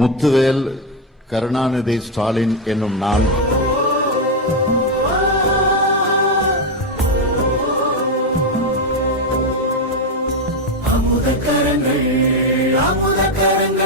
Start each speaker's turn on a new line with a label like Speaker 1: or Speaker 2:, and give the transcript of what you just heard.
Speaker 1: முத்துவேல் கருணாநிதி ஸ்டாலின் என்னும் நாள்
Speaker 2: அமுத கரங்கள் அமுத கரங்கள்